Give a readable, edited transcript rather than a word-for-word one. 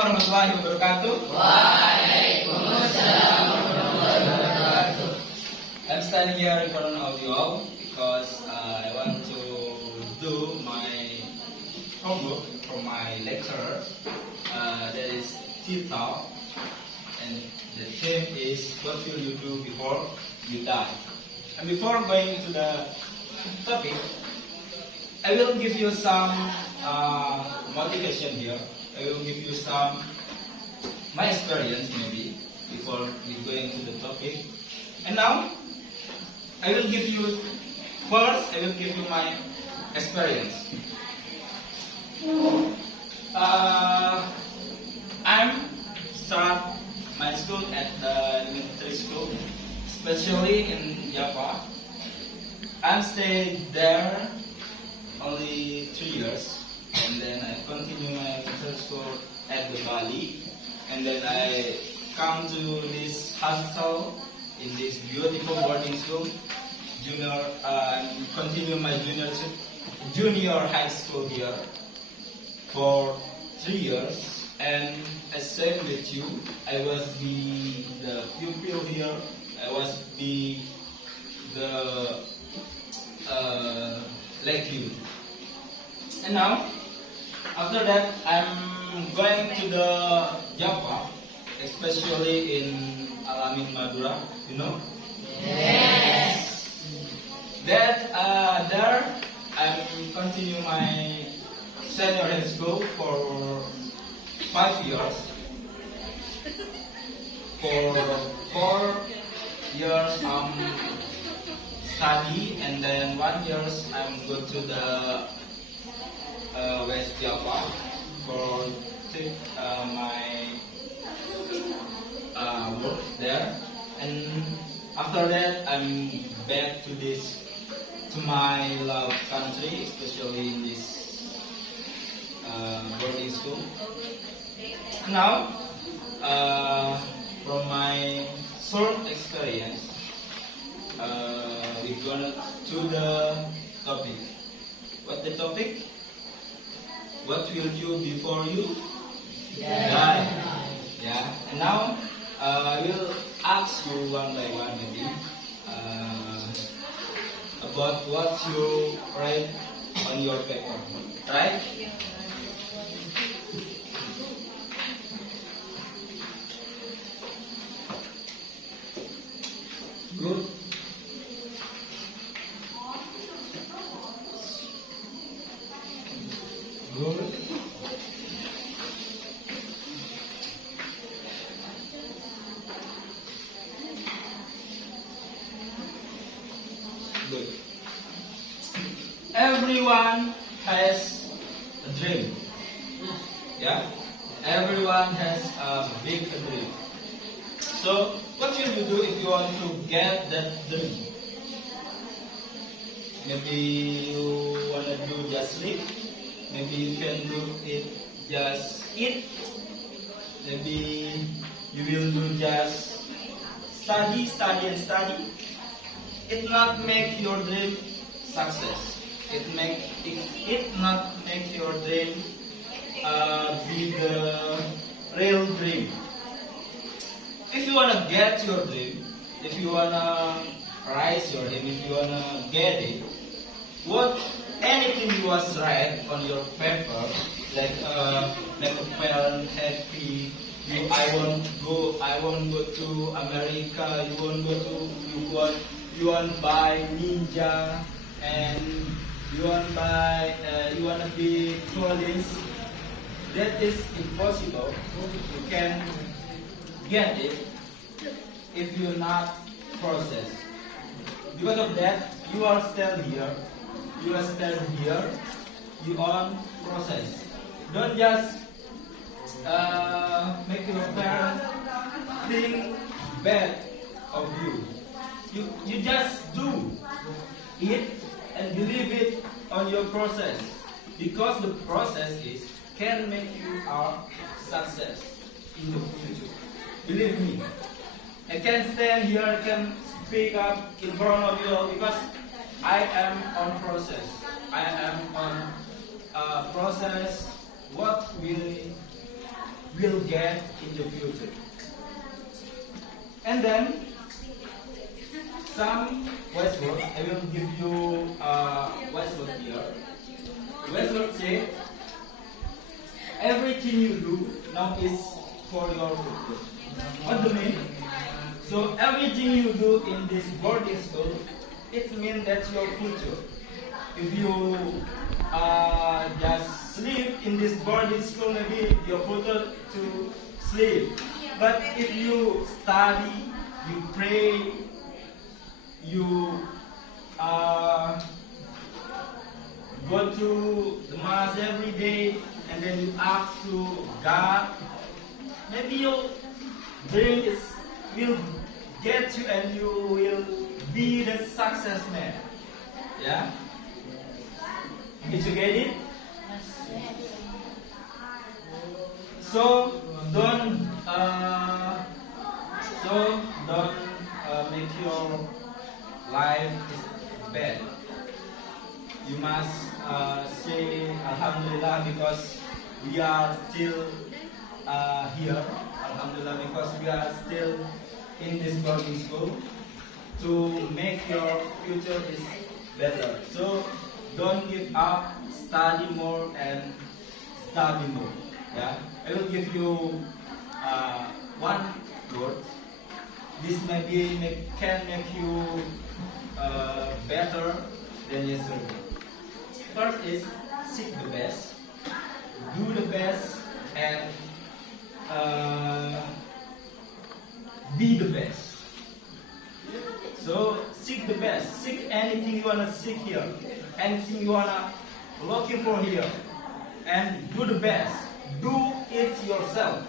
warahmatullahi wabarakatuh. Waalaikumsalam warahmatullahi wabarakatuh. I'm standing here in front of you all because I want to do my homework from my lecturer. That is T-Talk, and the theme is what will you do before you die? And before going to the topic, I will give you some motivation here. I will give you some my experience maybe before we go into the topic. And now I will give you first. I will give you my experience. I'm start my school at the elementary school, especially in Java. I'm stayed there only 3 years, and then I continue my elementary school at the Bali, and then I come to this hostel in this beautiful boarding school, continue my junior high school here for 3 years. And as same with you, I was the pupil here. I was the like you. And now, after that, I'm going to the Java, especially in Alamin Madura. You know? Yes. That there, I'm continue my senior high school for 5 years. For 4 years, study, and then 1 year I'm go to the West Java for my work there, and after that I'm back to my love country, especially in this boarding school. Now, from my short experience, we're gonna to the topic. What the topic? What will you before you die? Yeah. And now I will ask you one by one maybe about what you write on your paper, right? Good. Good. Good. Everyone has a dream. Yeah? Everyone has a big dream. So, what will you do if you want to get that dream? Maybe you want to do just sleep. Maybe you can do it just eat. Maybe you will do just study. It not make your dream success. It not make your dream be the real dream. If you wanna get your dream, if you wanna rise your dream, if you wanna get it, anything you was write on your paper, like make a parent happy. I want go to America. You want buy ninja, and you wanna be police. That is impossible. You can get it if you not process. Because of that, you are still here. You on process. Don't just make your parents think bad of you. You just do it and believe it on your process, because the process can make you a success in the future. Believe me. I can stand here, I can speak up in front of you all because I am on process. I am on process what will will get in the future. And then some wise words. I will give you wise word here. Wise word say, everything you do now is for your future. What do you mean? So everything you do in this boarding school, it means that's your future. If you just sleep in this boarding school, maybe your future to sleep. But if you study, you pray, you go to the mass every day, and then you ask to God, maybe your dream will get you and you will be the success man. Yeah? Did you get it? So don't make your life bad. You must say Alhamdulillah because we are still here. Alhamdulillah because we are still in this boarding school to make your future is better. So don't give up, study more and study more. Yeah, I will give you one word. This can make you better than yesterday. First is seek the best, do the best, and be the best. So seek the best. Seek anything you wanna seek here, anything you wanna looking for here, and do the best. Do it yourself.